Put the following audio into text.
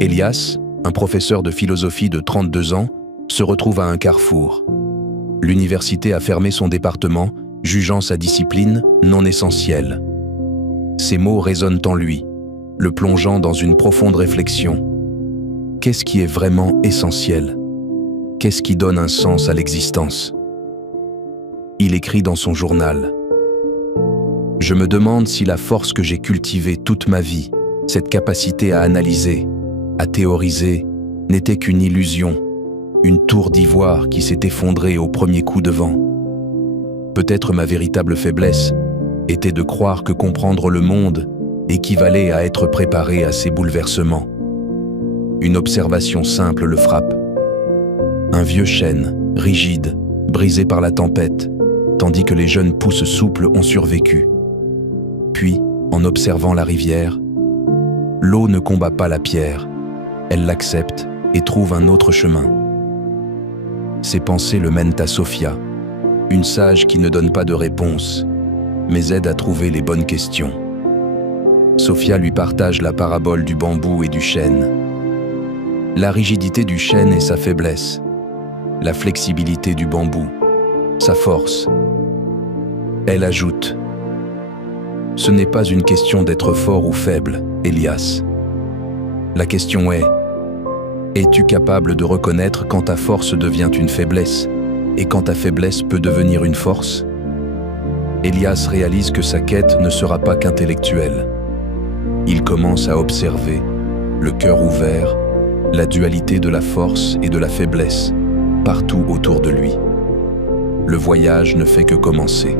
Elias, un professeur de philosophie de 32 ans, se retrouve à un carrefour. L'université a fermé son département, jugeant sa discipline non essentielle. Ces mots résonnent en lui, le plongeant dans une profonde réflexion. Qu'est-ce qui est vraiment essentiel? Qu'est-ce qui donne un sens à l'existence? Il écrit dans son journal: « Je me demande si la force que j'ai cultivée toute ma vie, cette capacité à analyser, à théoriser, n'était qu'une illusion, une tour d'ivoire qui s'est effondrée au premier coup de vent. Peut-être ma véritable faiblesse était de croire que comprendre le monde équivalait à être préparé à ses bouleversements. Une observation simple le frappe. Un vieux chêne, rigide, brisé par la tempête, tandis que les jeunes pousses souples ont survécu. Puis, en observant la rivière, l'eau ne combat pas la pierre, elle l'accepte et trouve un autre chemin. Ces pensées le mènent à Sophia, une sage qui ne donne pas de réponse, mais aide à trouver les bonnes questions. Sophia lui partage la parabole du bambou et du chêne. La rigidité du chêne est sa faiblesse, la flexibilité du bambou, sa force. Elle ajoute: « Ce n'est pas une question d'être fort ou faible, Elias. La question est: es-tu capable de reconnaître quand ta force devient une faiblesse et quand ta faiblesse peut devenir une force ?» Elias réalise que sa quête ne sera pas qu'intellectuelle. Il commence à observer, le cœur ouvert, la dualité de la force et de la faiblesse, partout autour de lui. Le voyage ne fait que commencer.